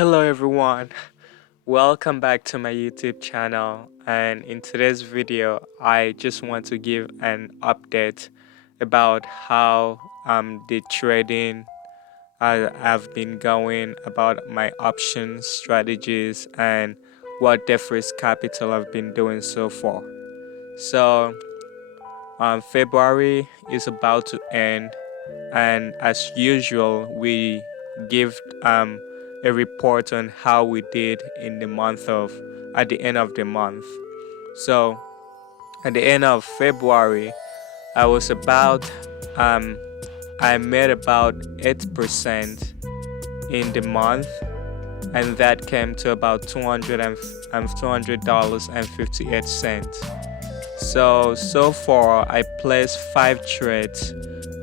Hello everyone, welcome back to my YouTube channel, and in today's video I just want to give an update about how the trading have been going, about my options strategies, and what Dafris Capital have been doing so far. So February is about to end, and as usual we give a report on how we did in the month of at the end of the month. So at the end of February I was about I made about 8% in the month, and that came to about $200.58. So far I placed 5 trades,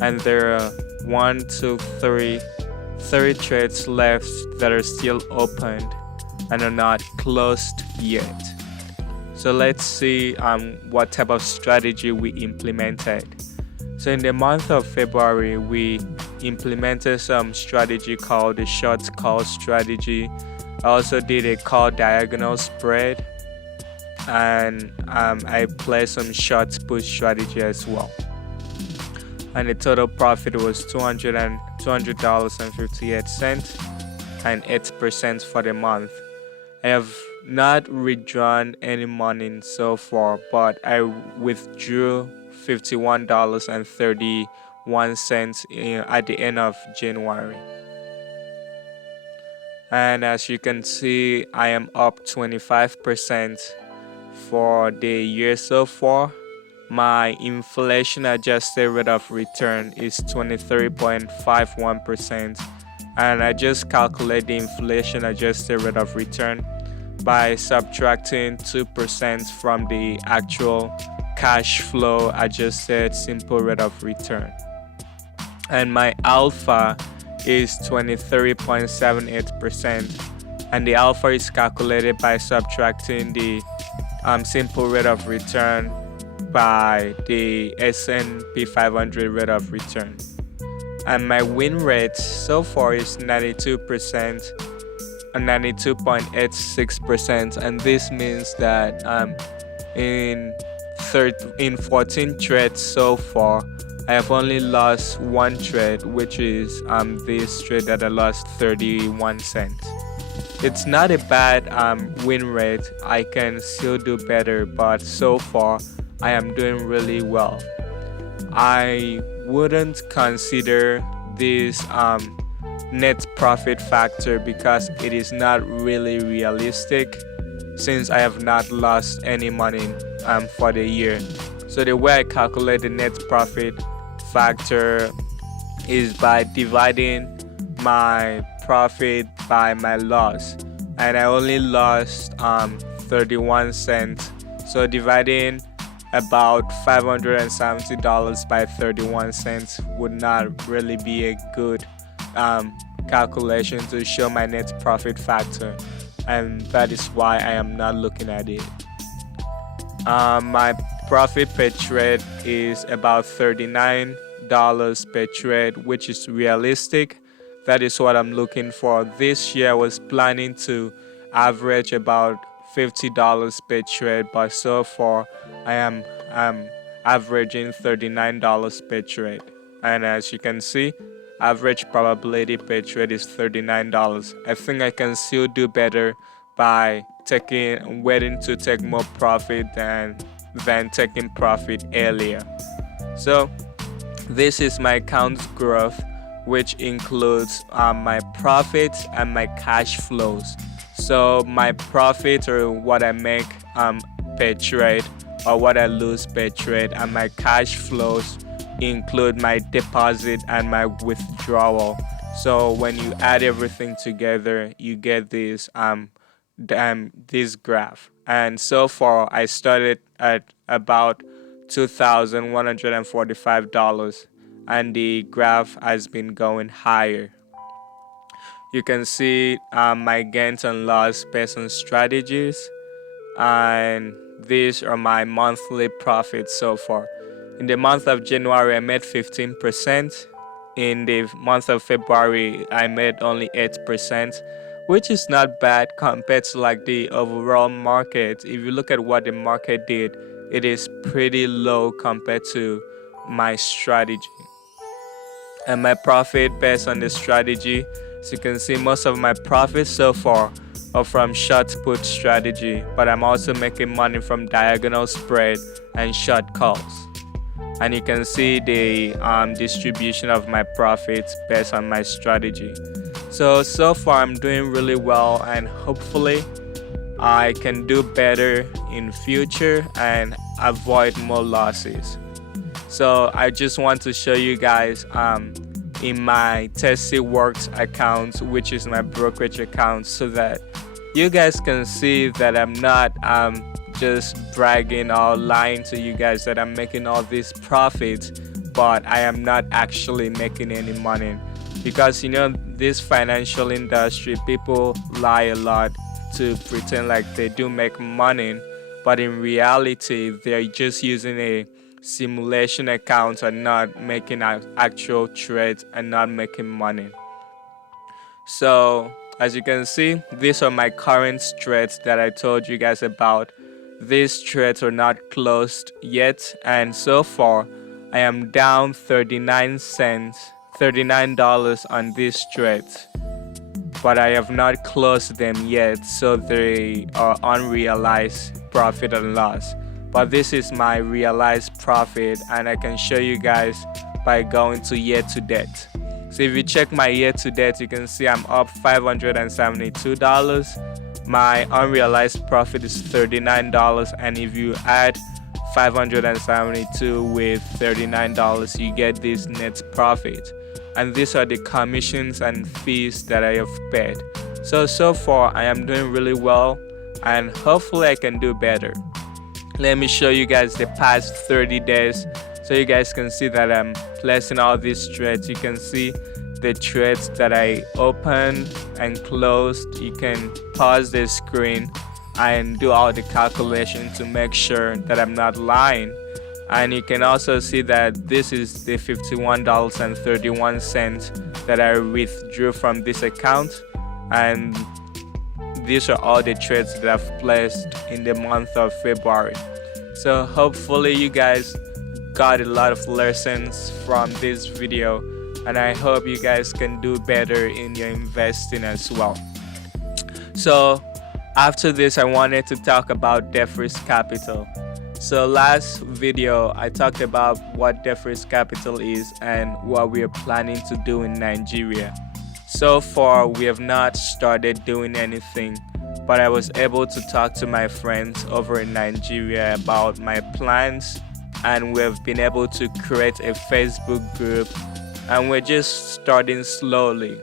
and there are 3 trades left that are still opened and are not closed yet. So let's see what type of strategy we implemented. So in the month of February we implemented some strategy called the short call strategy. I also did a call diagonal spread, and I placed some short put strategy as well, and the total profit was $200.58 and 8% for the month. I have not withdrawn any money so far, but I withdrew $51.31 at the end of January. And as you can see, I am up 25% for the year so far. My inflation adjusted rate of return is 23.51%, and I just calculate the inflation adjusted rate of return by subtracting 2% from the actual cash flow adjusted simple rate of return. And my alpha is 23.78%, and the alpha is calculated by subtracting the simple rate of return by the S&P 500 rate of return. And my win rate so far is 92% and 92.86%, and this means that in 14 trades so far I have only lost 1 trade, which is this trade that I lost 31 cents. It's not a bad win rate. I can still do better, but so far I am doing really well. I wouldn't consider this net profit factor because it is not really realistic, since I have not lost any money for the year. So the way I calculate the net profit factor is by dividing my profit by my loss, and I only lost 31 cents. So dividing about $570 by 31 cents would not really be a good calculation to show my net profit factor, and that is why I am not looking at it. My profit per trade is about $39 per trade, which is realistic. That is what I'm looking for. This year I was planning to average about $50 per trade, but so far I am averaging $39 per trade. And as you can see, average probability per trade is $39. I think I can still do better by waiting to take more profit than taking profit earlier. So this is my account growth, which includes my profits and my cash flows. So my profit, or what I make per trade, or what I lose per trade, and my cash flows include my deposit and my withdrawal. So when you add everything together, you get this graph. And so far I started at about $2,145, and the graph has been going higher. You can see my gains and loss based on strategies, and these are my monthly profits so far. In the month of January I made 15%. In the month of February I made only 8%, which is not bad compared to like the overall market. If you look at what the market did, it is pretty low compared to my strategy. And my profit based on the strategy, as you can see, most of my profits so far are from short put strategy, but I'm also making money from diagonal spread and short calls. And you can see the distribution of my profits based on my strategy. So far I'm doing really well, and hopefully I can do better in future and avoid more losses. So I just want to show you guys in my Tessie Works account, which is my brokerage account, so that you guys can see that I'm not just bragging or lying to you guys that I'm making all these profits, but I am not actually making any money. Because you know, this financial industry, people lie a lot to pretend like they do make money, but in reality they're just using a simulation account and not making actual trades and not making money. So as you can see, these are my current trades that I told you guys about. These trades are not closed yet, and so far I am down 39 cents, $39 on these trades, but I have not closed them yet, so they are unrealized profit and loss. But this is my realized profit, and I can show you guys by going to year to date. So if you check my year to date, you can see I'm up $572. My unrealized profit is $39, and if you add 572 with $39, you get this net profit. And these are the commissions and fees that I have paid. So far I am doing really well, and hopefully I can do better. Let me show you guys the past 30 days so you guys can see that I'm placing all these trades. You can see the trades that I opened and closed. You can pause the screen and do all the calculations to make sure that I'm not lying. And you can also see that this is the $51.31 that I withdrew from this account, and these are all the trades that I've placed in the month of February. So hopefully you guys got a lot of lessons from this video, and I hope you guys can do better in your investing as well. So after this, I wanted to talk about Dafris Capital. So last video I talked about what Dafris Capital is and what we are planning to do in Nigeria. So far we have not started doing anything, but I was able to talk to my friends over in Nigeria about my plans, and we've been able to create a Facebook group, and we're just starting slowly.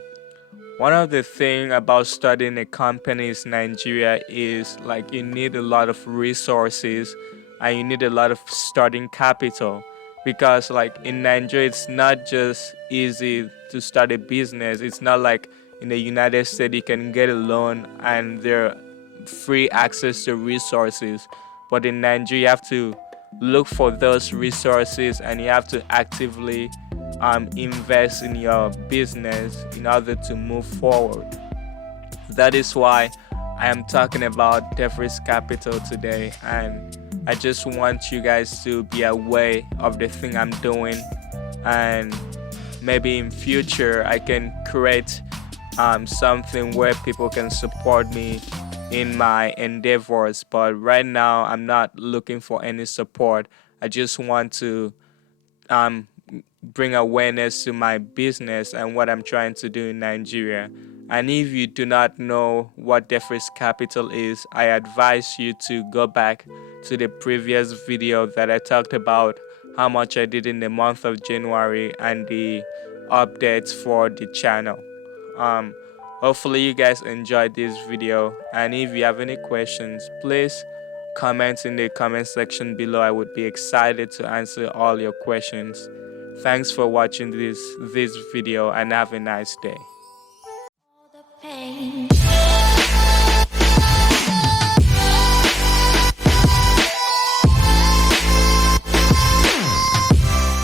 One of the things about starting a company in Nigeria is like you need a lot of resources and you need a lot of starting capital, because like in Nigeria it's not just easy to start a business. It's not like in the United States you can get a loan and there are free access to resources, but in Nigeria you have to look for those resources and you have to actively invest in your business in order to move forward. That is why I am talking about Dafris Capital today, and I just want you guys to be aware of the thing I'm doing, and maybe in future I can create something where people can support me in my endeavors. But right now I'm not looking for any support. I just want to bring awareness to my business and what I'm trying to do in Nigeria. And if you do not know what Dafris Capital is, I advise you to go back to the previous video that I talked about how much I did in the month of January and the updates for the channel. Hopefully you guys enjoyed this video, and if you have any questions, please comment in the comment section below. I would be excited to answer all your questions. Thanks for watching this video, and have a nice day.